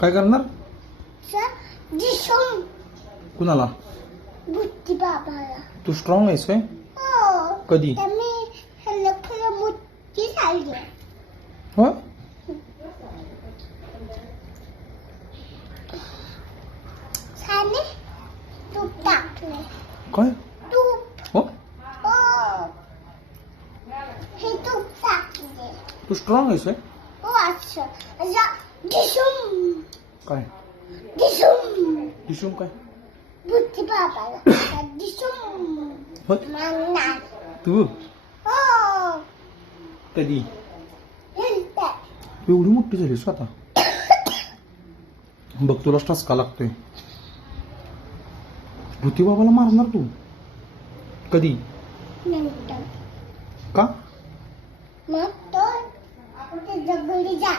काय करणार? दिसून कुणाला? बुद्धी बाबाला. तू स्ट्रॉंग आहेस काय? हो. कधी? तर मी ह्याला खरं बुद्धी झाली. हो. साने तूप टाकले. काय? तूप. हो. हो. हे तूप टाकले. तू स्ट्रॉंग आहेस काय? हो असं. असं दिसून. काय? दिसून. दिसून काय? बुद्धी बाबाला. दिसून. हो. म्हणणार. तू हो. कधी? नंतर. एवढी मोठी झालीस का आता? बघ तुला टसका लागतोय. भूती बाबाला मारणार तू? कधी? नंतर. का? मग तो आपण ते जंगली जा.